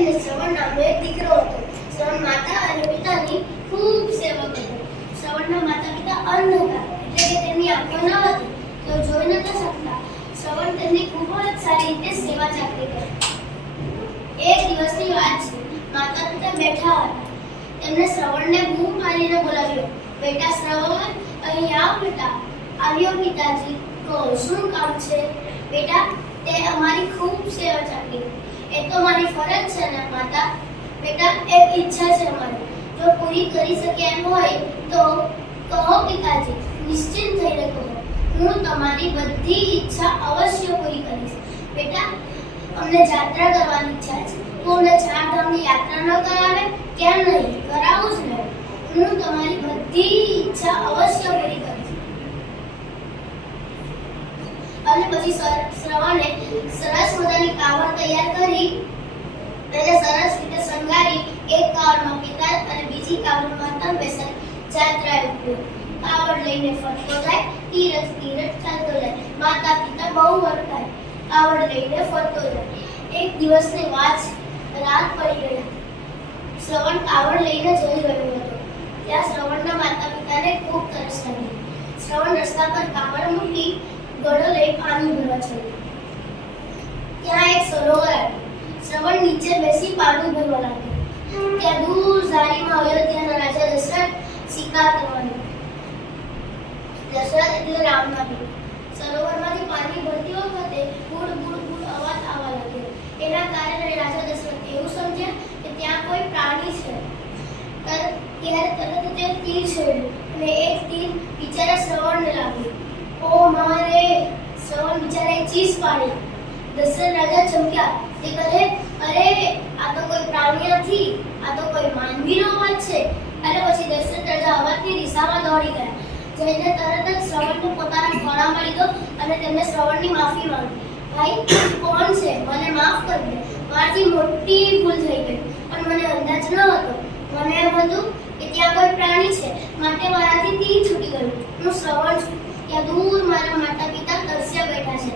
અને શ્રવણ નામનો એક દીકરો હતો. શ્રવણ માતા અને પિતાની ખૂબ સેવા કરતો. શ્રવણના માતા પિતા અંધ હતા, એટલે કે તેમની આંખો ન હતી, તો જોઈ નતા શકતા. શ્રવણ તેમની ખૂબ જ સારી રીતે સેવા ચાકરી કરતા. એક દિવસની વાત છે. માતા પિતા બેઠા હતા. તેમણે શ્રવણને બૂમ મારીને બોલાવ્યો, બેટા શ્રવણ, અહીં આવ બેટા. આવ્યો પિતાજી. કહો, શું કામ છે? બેટા, તે અમારી ખૂબ સેવા ચાકરી. એ તો મારી ફરજ છે ને માતા. બેટા, એક ઈચ્છા છે મારી, જો પૂરી કરી શકે એમ હોય તો કહો પિતાજી, નિશ્ચિંત થઈને કહો. હું તમારી બધી ઈચ્છા અવશ્ય પૂરી કરીશ. બેટા, અમને યાત્રા કરવાની ઈચ્છા છે. તું અમને ચારધામની યાત્રા ન કરાવે? કેમ નહીં, કરાવું જ ને. હું તમારી બધી ઈચ્છા અવશ્ય પૂરી કરીશ. અને પછી શ્રવણે સરસ મજાની કાવડ તૈયાર કરી, તેને સરસ રીતે શણગારી, એક કાવડમાં પિતા અને બીજી કાવડમાં માતા બેસાડી યાત્રાએ ઉપડ્યો. કાવડ લઈને ફરતો જાય, તીરથ તીરથ ચાલતો જાય. માતા પિતા બહુ વરખાય, કાવડ લઈને ફરતો જાય. એક દિવસની વાત, રાત પડી ગઈ. શ્રવણ કાવડ લઈને જઈ રહ્યો હતો. ત્યાં શ્રવણના માતા પિતાને ખૂબ તરસ લાગી. શ્રવણ રસ્તા પર કાવડ મૂકી ઘડો લઈ પાણી ભરવા ચડ્યો. ત્યાં એક સરોવર આવ્યું. શ્રવણ નીચે બેસી પાણી ભરવા લાગ્યો. ત્યાં દૂર ઝાડીમાં અયોધ્યાના રાજા દશરથ શિકાર કરવા નીકળ્યા. દશરથ એટલે રામના પિતા. સરોવરમાંથી પાણી ભરતી વખતે બુડ બુડ બુડ અવાજ આવવા લાગ્યો. એના કારણે રાજા દશરથ એવું સમજ્યા કે ત્યાં કોઈ પ્રાણી છે. ત્યારે તરત જ તીર છોડ્યું અને એક તીર બિચારા શ્રવણને લાગ્યું. ઓ મારે! શ્રવણ બિચારાએ ચીસ પાડી. દશરથ રાજા ચમક્યા. તે કહે, અરે, આ તો કોઈ પ્રાણી નથી, આ તો કોઈ માનવીનો અવાજ છે. અને પછી દશરથ રાજા અવાજની દિશામાં દોડી ગયા. જઈને તરત જ શ્રવણને પોતાના ખોળામાં લીધો અને તેમને શ્રવણની માફી માંગી. ભાઈ, કોણ છે? મને માફ કરી દે. મારાથી મોટી ભૂલ થઈ ગઈ, પણ મને અંદાજ ન હતો. મને એમ હતું કે ત્યાં કોઈ પ્રાણી છે, માટે મારાથી તીર છૂટી ગયું. હું શ્રવણ છું. ત્યાં દૂર મારા માતા પિતા તરસ્યા બેઠા છે.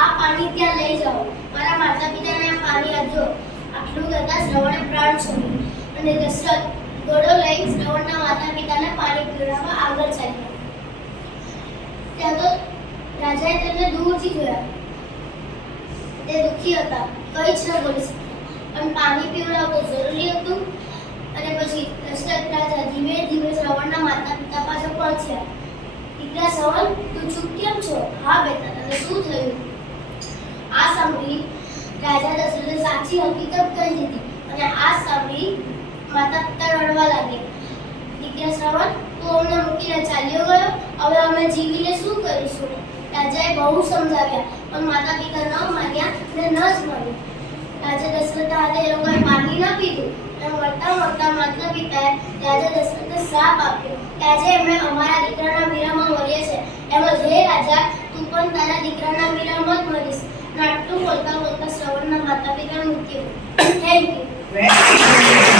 આ પાણી ત્યાં લઈ જાઓ. મારા માતા પિતાને આ પાણી આપજો. આટલું કહેતા શ્રવણે પ્રાણ છોડ્યું અને દશરથ ઘોડો લઈ શ્રવણના માતા પિતાને પાણી પીવડાવવા આગળ ચાલ્યા. ત્યાં તો રાજાએ તેમને દૂરથી જોયા. તે દુઃખી હતા, કંઈ જ ન બોલી શકતા, પણ પાણી પીવડાવવું જરૂરી હતું. અને પછી દશરથ રાજા ધીમે ધીમે શ્રવણના માતા પિતા પાસે પહોંચ્યા. દીકરા શ્રવણ, તું ચૂપ કેમ છો? હા બેટા, તને શું થયું? આ સાંભળી રાજા દશરથે સાચી હકીકત કહી દીધી અને આ સાંભળી માતા પિતા રડવા લાગ્યા. દીકરા શ્રવણ, તું અમને મૂકીને ચાલ્યો ગયો, હવે અમે જીવીને શું કરીશું? રાજાએ બહુ સમજાવ્યા, પણ માતા પિતા ન માન્યા અને ન જ માન્યું. રાજા દશરથ હાથે એ લોકોએ પાણી ન પીધું. મળતા મળતા માતા પિતાએ રાજા દશરથને શ્રાપ આપ્યો કે આજે અમે અમારા દીકરાના વીરામાં મરીએ છે. એમ જ હે રાજા, તું પણ તારા દીકરાના વીરામાં જ મરીશ. આટલું બોલતા બોલતા શ્રવણના માતા પિતાનું મૃત્યુ. Thank you.